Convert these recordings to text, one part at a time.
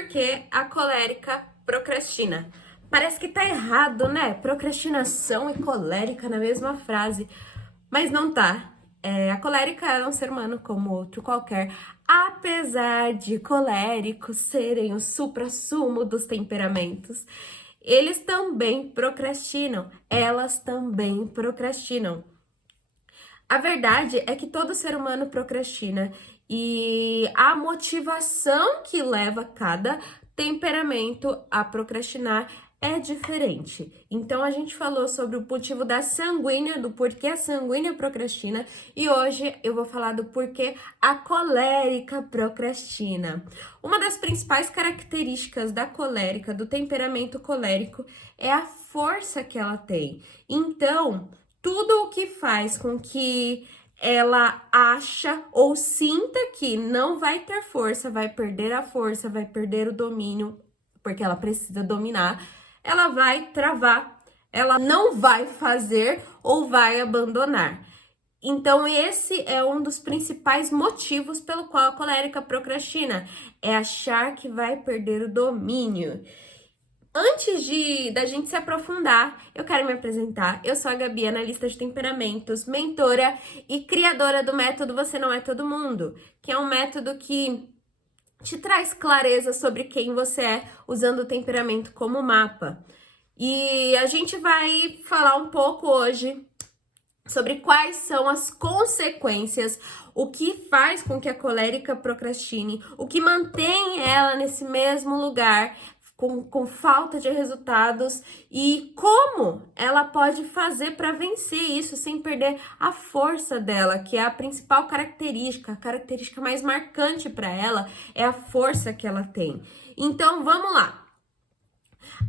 por que a colérica procrastina. Parece que tá errado, né? Procrastinação e colérica na mesma frase, mas não tá. A colérica é um ser humano como outro qualquer, apesar de coléricos serem o suprassumo dos temperamentos. Eles também procrastinam, elas também procrastinam. A verdade é que todo ser humano procrastina e a motivação que leva cada temperamento a procrastinar é diferente. Então a gente falou sobre o motivo da sanguínea, do porquê a sanguínea procrastina, e hoje eu vou falar do porquê a colérica procrastina. Uma das principais características da colérica, do temperamento colérico, é a força que ela tem. Então, tudo o que faz com que ela acha ou sinta que não vai ter força, vai perder a força, vai perder o domínio, porque ela precisa dominar, ela vai travar, ela não vai fazer ou vai abandonar. Então, esse é um dos principais motivos pelo qual a colérica procrastina, é achar que vai perder o domínio. Antes da gente se aprofundar, eu quero me apresentar. Eu sou a Gabi, analista de temperamentos, mentora e criadora do método Você Não É Todo Mundo, que é um método que te traz clareza sobre quem você é, usando o temperamento como mapa. E a gente vai falar um pouco hoje sobre quais são as consequências, o que faz com que a colérica procrastine, o que mantém ela nesse mesmo lugar, com falta de resultados, e como ela pode fazer para vencer isso sem perder a força dela, que é a principal característica, a característica mais marcante para ela é a força que ela tem. Então vamos lá.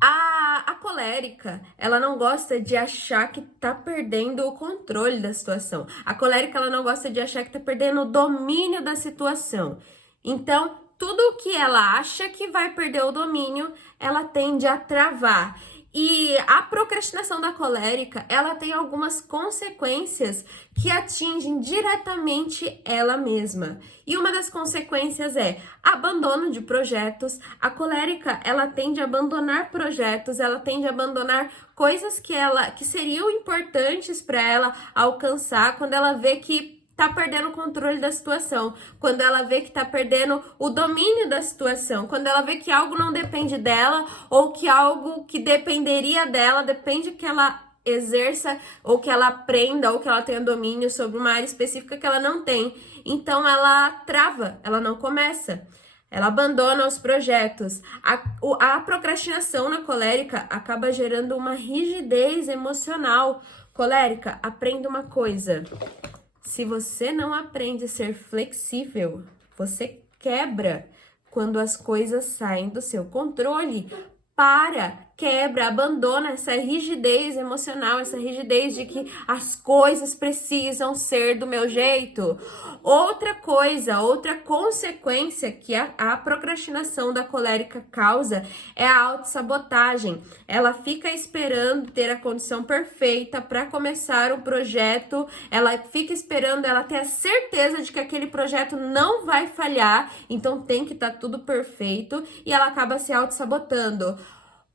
A colérica, ela não gosta de achar que tá perdendo o controle da situação. A colérica, ela não gosta de achar que tá perdendo o domínio da situação. Então, tudo que ela acha que vai perder o domínio, ela tende a travar. E a procrastinação da colérica, ela tem algumas consequências que atingem diretamente ela mesma. E uma das consequências é abandono de projetos. A colérica, ela tende a abandonar projetos, ela tende a abandonar coisas que seriam importantes para ela alcançar quando ela vê que tá perdendo o controle da situação, quando ela vê que tá perdendo o domínio da situação, quando ela vê que algo não depende dela, ou que algo que dependeria dela, depende que ela exerça, ou que ela aprenda, ou que ela tenha domínio sobre uma área específica que ela não tem. Então ela trava, ela não começa. Ela abandona os projetos. A procrastinação na colérica acaba gerando uma rigidez emocional. Colérica, aprenda uma coisa. Se você não aprende a ser flexível, você quebra quando as coisas saem do seu controle. Quebra, abandona essa rigidez emocional, essa rigidez de que as coisas precisam ser do meu jeito. Outra coisa, outra consequência que a procrastinação da colérica causa é a autossabotagem. Ela fica esperando ter a condição perfeita para começar o projeto, ela fica esperando ela ter a certeza de que aquele projeto não vai falhar, então tem que estar tudo perfeito, e ela acaba se autossabotando.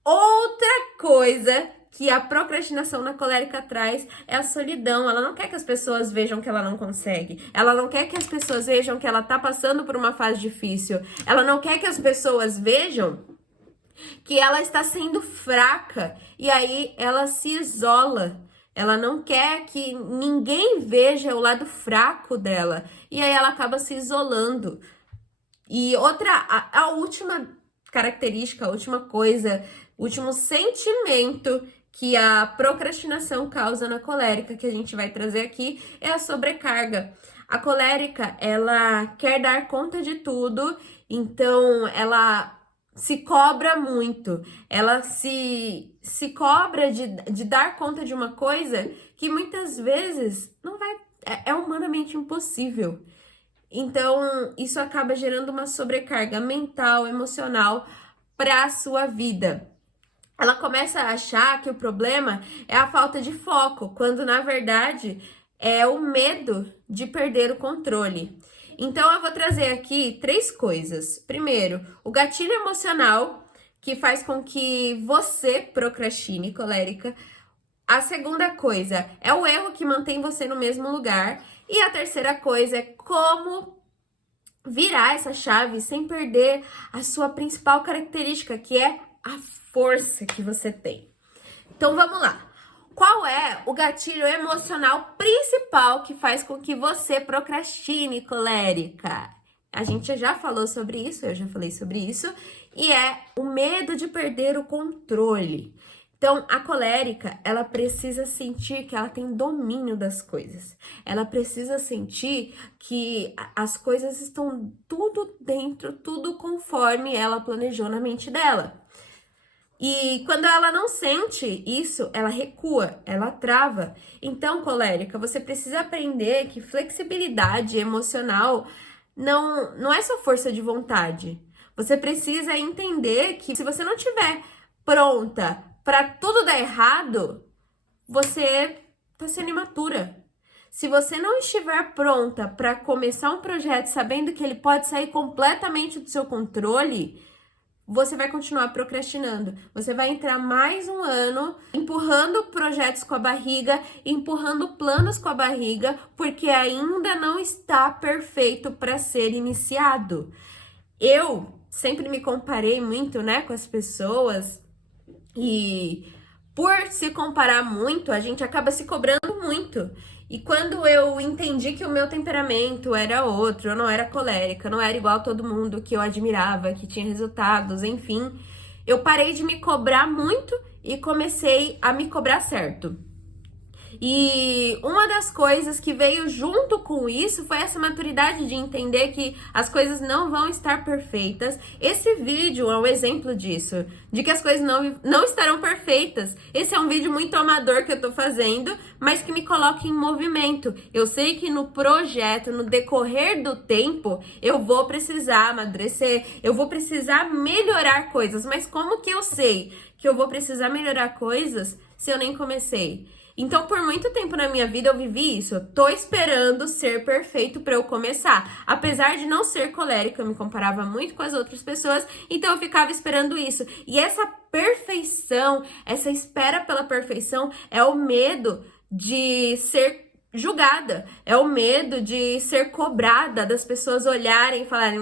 Outra coisa que a procrastinação na colérica traz é a solidão. Ela não quer que as pessoas vejam que ela não consegue. Ela não quer que as pessoas vejam que ela tá passando por uma fase difícil. Ela não quer que as pessoas vejam que ela está sendo fraca. E aí ela se isola. Ela não quer que ninguém veja o lado fraco dela. E aí ela acaba se isolando. E a última característica, a última coisa, o último sentimento que a procrastinação causa na colérica, que a gente vai trazer aqui, é a sobrecarga. A colérica, ela quer dar conta de tudo, então ela se cobra muito, ela se cobra de dar conta de uma coisa que muitas vezes não vai, é humanamente impossível. Então, isso acaba gerando uma sobrecarga mental, emocional para a sua vida. Ela começa a achar que o problema é a falta de foco, quando na verdade é o medo de perder o controle. Então, eu vou trazer aqui 3 coisas. Primeiro, o gatilho emocional, que faz com que você procrastine, colérica. A segunda coisa é o erro que mantém você no mesmo lugar. E a terceira coisa é como virar essa chave sem perder a sua principal característica, que é a força que você tem. Então, vamos lá. Qual é o gatilho emocional principal que faz com que você procrastine, colérica? A gente já falou sobre isso, eu já falei sobre isso, e é o medo de perder o controle. Então, a colérica, ela precisa sentir que ela tem domínio das coisas. Ela precisa sentir que as coisas estão tudo dentro, tudo conforme ela planejou na mente dela. E quando ela não sente isso, ela recua, ela trava. Então, colérica, você precisa aprender que flexibilidade emocional não é só força de vontade. Você precisa entender que se você não tiver pronta para tudo dar errado, você tá sendo imatura. Se você não estiver pronta para começar um projeto sabendo que ele pode sair completamente do seu controle, você vai continuar procrastinando. Você vai entrar mais um ano empurrando projetos com a barriga, empurrando planos com a barriga, porque ainda não está perfeito para ser iniciado. Eu sempre me comparei muito, né, com as pessoas e por se comparar muito, a gente acaba se cobrando muito. E quando eu entendi que o meu temperamento era outro, eu não era colérica, não era igual a todo mundo que eu admirava, que tinha resultados, enfim, eu parei de me cobrar muito e comecei a me cobrar certo. E uma das coisas que veio junto com isso foi essa maturidade de entender que as coisas não vão estar perfeitas. Esse vídeo é um exemplo disso, de que as coisas não estarão perfeitas. Esse é um vídeo muito amador que eu tô fazendo, mas que me coloca em movimento. Eu sei que no projeto, no decorrer do tempo, eu vou precisar amadurecer, eu vou precisar melhorar coisas. Mas como que eu sei que eu vou precisar melhorar coisas se eu nem comecei? Então, por muito tempo na minha vida eu vivi isso. Eu tô esperando ser perfeito para eu começar. Apesar de não ser colérica, eu me comparava muito com as outras pessoas, então eu ficava esperando isso. E essa perfeição, essa espera pela perfeição é o medo de ser julgada, é o medo de ser cobrada, das pessoas olharem e falarem,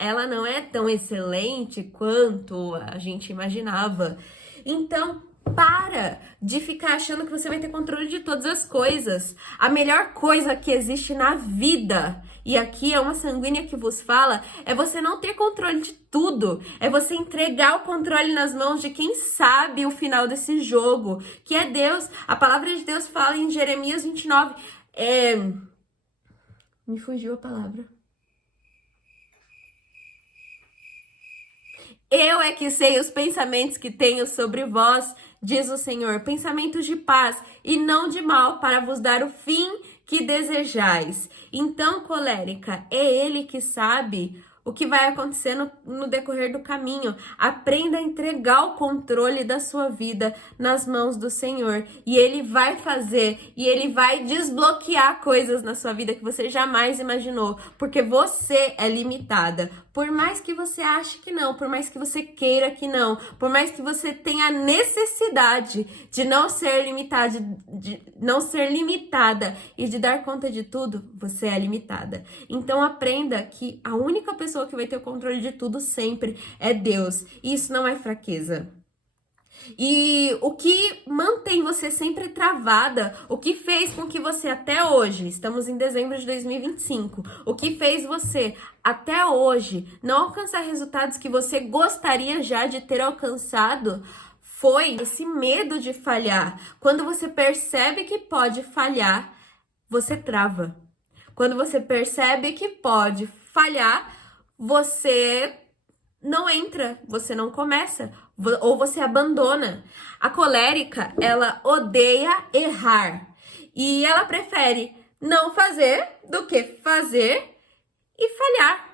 ela não é tão excelente quanto a gente imaginava. Então, para de ficar achando que você vai ter controle de todas as coisas. A melhor coisa que existe na vida, e aqui é uma sanguínea que vos fala, é você não ter controle de tudo. É você entregar o controle nas mãos de quem sabe o final desse jogo, que é Deus. A palavra de Deus fala em Jeremias 29. Me fugiu a palavra. Eu é que sei os pensamentos que tenho sobre vós, diz o Senhor, pensamentos de paz e não de mal, para vos dar o fim que desejais. Então, colérica, é Ele que sabe o que vai acontecer no decorrer do caminho. Aprenda a entregar o controle da sua vida nas mãos do Senhor. E Ele vai fazer, e Ele vai desbloquear coisas na sua vida que você jamais imaginou. Porque você é limitada. Por mais que você ache que não, por mais que você queira que não, por mais que você tenha necessidade de não ser limitada e de dar conta de tudo, você é limitada. Então aprenda que a única pessoa que vai ter o controle de tudo sempre é Deus. E isso não é fraqueza. E o que mantém você sempre travada, o que fez com que você até hoje, estamos em dezembro de 2025, o que fez você até hoje não alcançar resultados que você gostaria já de ter alcançado, foi esse medo de falhar. Quando você percebe que pode falhar, você trava. Quando você percebe que pode falhar, você não entra, você não começa, ou você abandona. A colérica, ela odeia errar e ela prefere não fazer do que fazer e falhar.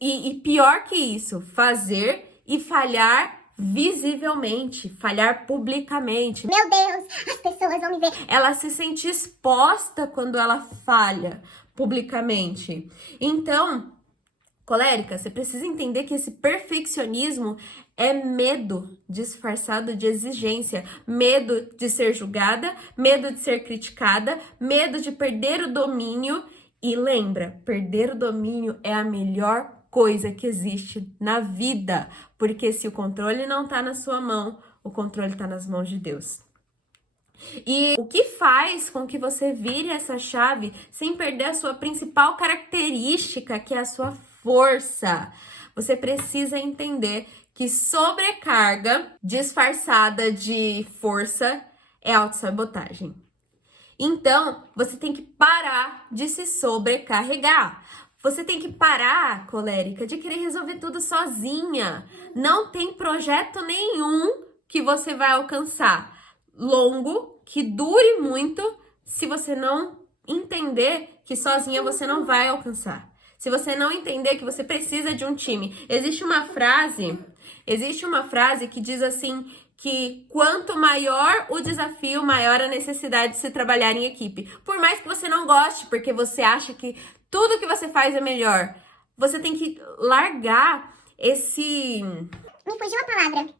E pior que isso, fazer e falhar visivelmente, falhar publicamente. Meu Deus, as pessoas vão me ver. Ela se sente exposta quando ela falha, publicamente. Então, colérica, você precisa entender que esse perfeccionismo é medo disfarçado de exigência, medo de ser julgada, medo de ser criticada, medo de perder o domínio. E lembra, perder o domínio é a melhor coisa que existe na vida, porque se o controle não tá na sua mão, o controle tá nas mãos de Deus. E o que faz com que você vire essa chave sem perder a sua principal característica, que é a sua força? Você precisa entender que sobrecarga disfarçada de força é autossabotagem. Então, você tem que parar de se sobrecarregar. Você tem que parar, colérica, de querer resolver tudo sozinha. Não tem projeto nenhum que você vai alcançar longo, que dure muito, se você não entender que sozinha você não vai alcançar. Se você não entender que você precisa de um time. Existe uma frase que diz assim, que quanto maior o desafio, maior a necessidade de se trabalhar em equipe. Por mais que você não goste, porque você acha que tudo que você faz é melhor, você tem que largar esse... Me fugiu a palavra.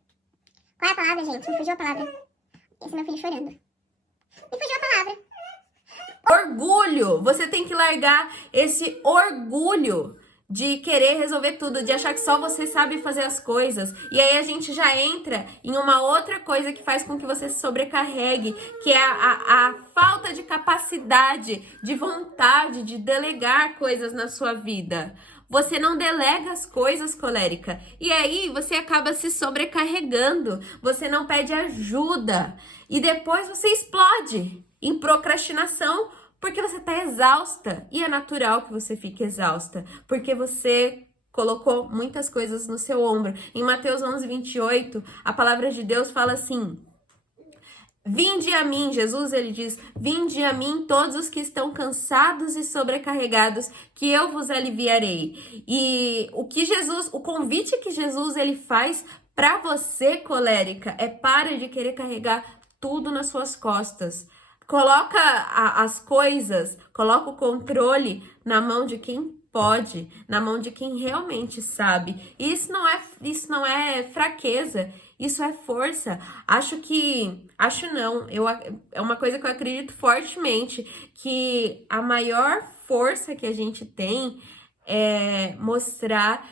Qual é a palavra, gente? Me fugiu a palavra. Esse é meu filho chorando. Me fugiu a palavra. Orgulho! Você tem que largar esse orgulho de querer resolver tudo, de achar que só você sabe fazer as coisas. E aí a gente já entra em uma outra coisa que faz com que você se sobrecarregue, que é a falta de capacidade, de vontade de delegar coisas na sua vida. Você não delega as coisas, colérica. E aí você acaba se sobrecarregando. Você não pede ajuda. E depois você explode em procrastinação, porque você tá exausta. E é natural que você fique exausta, porque você colocou muitas coisas no seu ombro. Em Mateus 11:28, a palavra de Deus fala assim: vinde a mim, Jesus, ele diz, vinde a mim todos os que estão cansados e sobrecarregados, que eu vos aliviarei. E o convite que Jesus ele faz para você, colérica, é para de querer carregar tudo nas suas costas. Coloca as coisas, coloca o controle na mão de quem pode, na mão de quem realmente sabe. E isso não é fraqueza, isso é força. É uma coisa que eu acredito fortemente, que a maior força que a gente tem é mostrar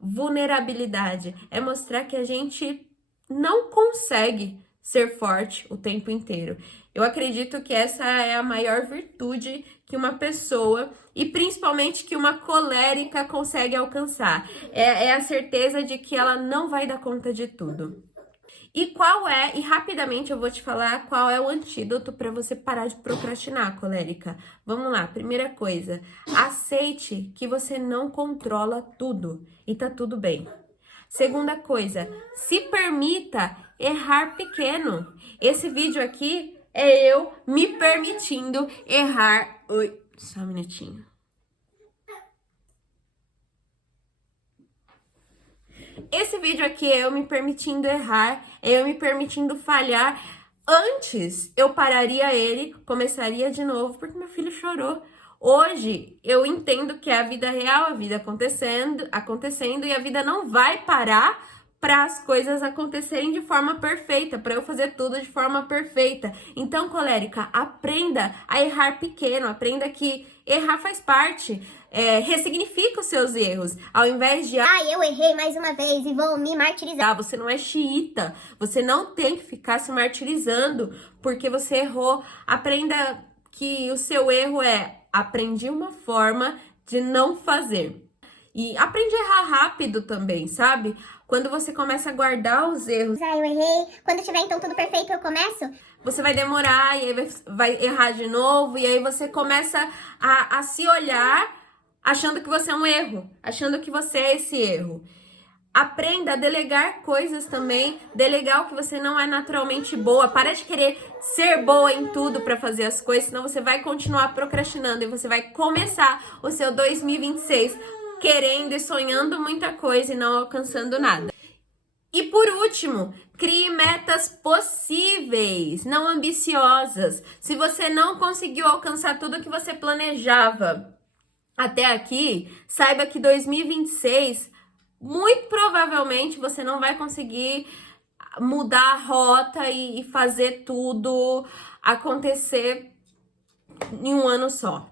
vulnerabilidade, é mostrar que a gente não consegue ser forte o tempo inteiro. Eu acredito que essa é a maior virtude que uma pessoa, e principalmente que uma colérica, consegue alcançar. É a certeza de que ela não vai dar conta de tudo. E rapidamente eu vou te falar qual é o antídoto para você parar de procrastinar, colérica. Vamos lá, primeira coisa, aceite que você não controla tudo e tá tudo bem. Segunda coisa, se permita errar pequeno. Esse vídeo aqui é eu me permitindo errar. Oi, só um minutinho. Esse vídeo aqui é eu me permitindo errar, é eu me permitindo falhar. Antes eu pararia ele, começaria de novo, porque meu filho chorou. Hoje eu entendo que é a vida real, a vida acontecendo e a vida não vai parar para as coisas acontecerem de forma perfeita, para eu fazer tudo de forma perfeita. Então, colérica, aprenda a errar pequeno, aprenda que errar faz parte. Ressignifica os seus erros, ao invés de eu errei mais uma vez e vou me martirizar. você não é xiita, você não tem que ficar se martirizando porque você errou. Aprenda que o seu erro aprendi uma forma de não fazer. E aprende a errar rápido também, sabe? Quando você começa a guardar os erros, Eu errei, quando tiver então tudo perfeito eu começo. Você vai demorar e aí vai errar de novo, e aí você começa a se olhar achando que você é um erro, achando que você é esse erro. Aprenda a delegar coisas também, delegar o que você não é naturalmente boa. Para de querer ser boa em tudo para fazer as coisas, senão você vai continuar procrastinando e você vai começar o seu 2026 querendo e sonhando muita coisa e não alcançando nada. E por último, crie metas possíveis, não ambiciosas. Se você não conseguiu alcançar tudo que você planejava até aqui, saiba que 2026, muito provavelmente você não vai conseguir mudar a rota e fazer tudo acontecer em um ano só,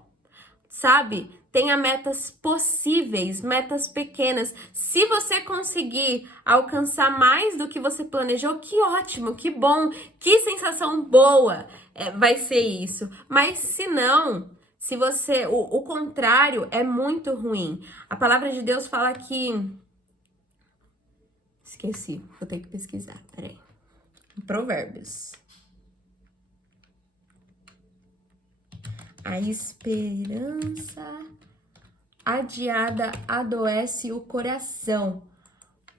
sabe? Tenha metas possíveis, metas pequenas. Se você conseguir alcançar mais do que você planejou, que ótimo, que bom, que sensação boa vai ser isso. Mas se não, se você... O contrário é muito ruim. A palavra de Deus fala que... Esqueci, vou ter que pesquisar, peraí. Provérbios. A esperança adiada adoece o coração.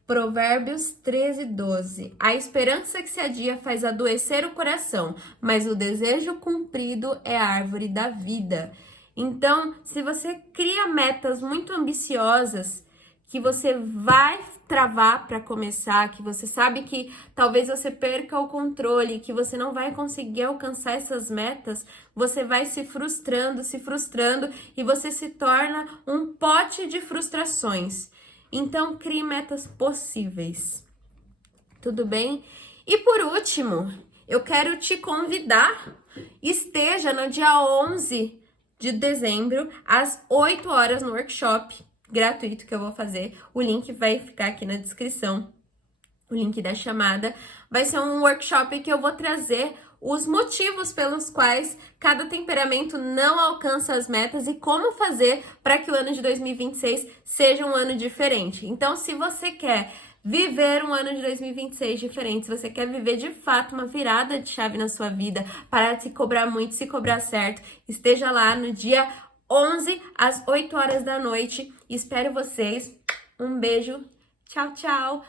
Provérbios 13:12. A esperança que se adia faz adoecer o coração, mas o desejo cumprido é a árvore da vida. Então, se você cria metas muito ambiciosas, que você vai travar para começar, que você sabe que talvez você perca o controle, que você não vai conseguir alcançar essas metas, você vai se frustrando e você se torna um pote de frustrações. Então, crie metas possíveis. Tudo bem? E por último, eu quero te convidar, esteja no dia 11 de dezembro, às 8 horas no workshop gratuito que eu vou fazer. O link vai ficar aqui na descrição, o link da chamada. Vai ser um workshop que eu vou trazer os motivos pelos quais cada temperamento não alcança as metas e como fazer para que o ano de 2026 seja um ano diferente. Então, se você quer viver um ano de 2026 diferente, se você quer viver de fato uma virada de chave na sua vida, parar de se cobrar muito, se cobrar certo, esteja lá no dia 11 às 8 horas da noite. Espero vocês. Um beijo. Tchau, tchau.